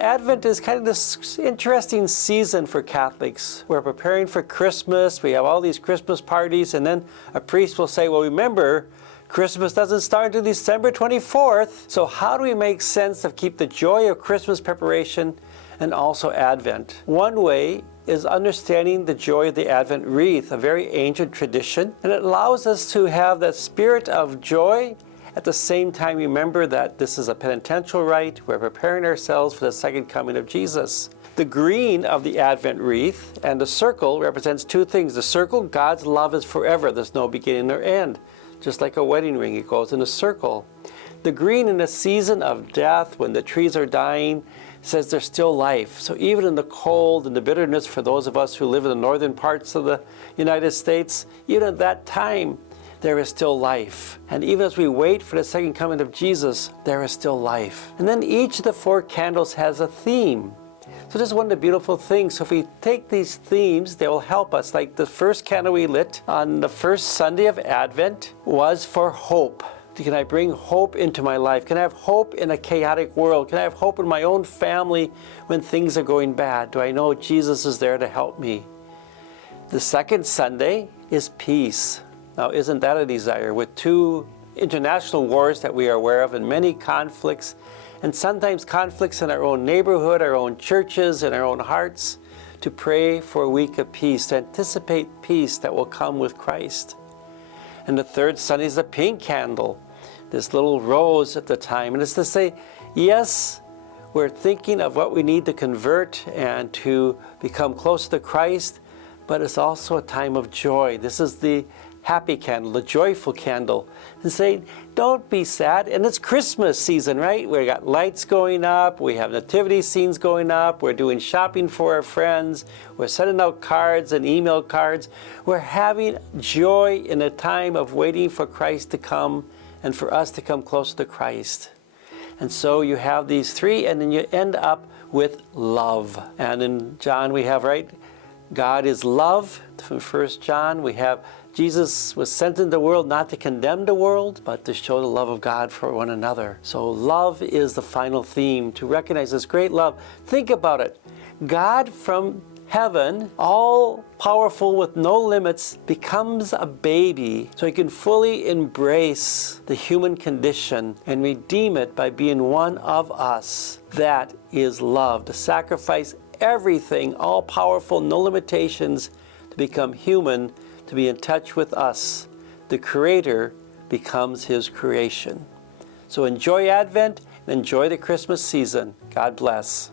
Advent is kind of this interesting season for Catholics. We're preparing for Christmas. We have all these Christmas parties, and then a priest will say, well, remember, Christmas doesn't start until December 24th. So how do we make sense of keep the joy of Christmas preparation and also Advent? One way is understanding the joy of the Advent wreath, a very ancient tradition, and it allows us to have that spirit of joy. At the same time, remember that this is a penitential rite. We're preparing ourselves for the second coming of Jesus. The green of the Advent wreath and the circle represents two things. The circle, God's love is forever. There's no beginning or end. Just like a wedding ring, it goes in a circle. The green in the season of death, when the trees are dying, says there's still life. So even in the cold and the bitterness for those of us who live in the northern parts of the United States, even at that time, there is still life. And even as we wait for the second coming of Jesus, there is still life. And then each of the four candles has a theme. So this is one of the beautiful things. So if we take these themes, they will help us. Like the first candle we lit on the first Sunday of Advent was for hope. Can I bring hope into my life? Can I have hope in a chaotic world? Can I have hope in my own family when things are going bad? Do I know Jesus is there to help me? The second Sunday is peace. Now, isn't that a desire? With two international wars that we are aware of and many conflicts, and sometimes conflicts in our own neighborhood, our own churches, and our own hearts, to pray for a week of peace, to anticipate peace that will come with Christ. And the third Sunday is the pink candle, this little rose at the time. And it's to say, yes, we're thinking of what we need to convert and to become close to Christ, but it's also a time of joy. This is the happy candle, the joyful candle, and saying, don't be sad. And it's Christmas season, right? We got lights going up, we have nativity scenes going up, we're doing shopping for our friends, we're sending out cards and email cards. We're having joy in a time of waiting for Christ to come and for us to come close to Christ. And so you have these three, and then you end up with love. And in John we have, right, God is love. From 1 John, we have Jesus was sent into the world not to condemn the world, but to show the love of God for one another. So love is the final theme, to recognize this great love. Think about it. God from heaven, all powerful with no limits, becomes a baby so he can fully embrace the human condition and redeem it by being one of us. That is love, to sacrifice everything, all powerful, no limitations, to become human, to be in touch with us. The Creator becomes his creation. So enjoy Advent and enjoy the Christmas season. God bless.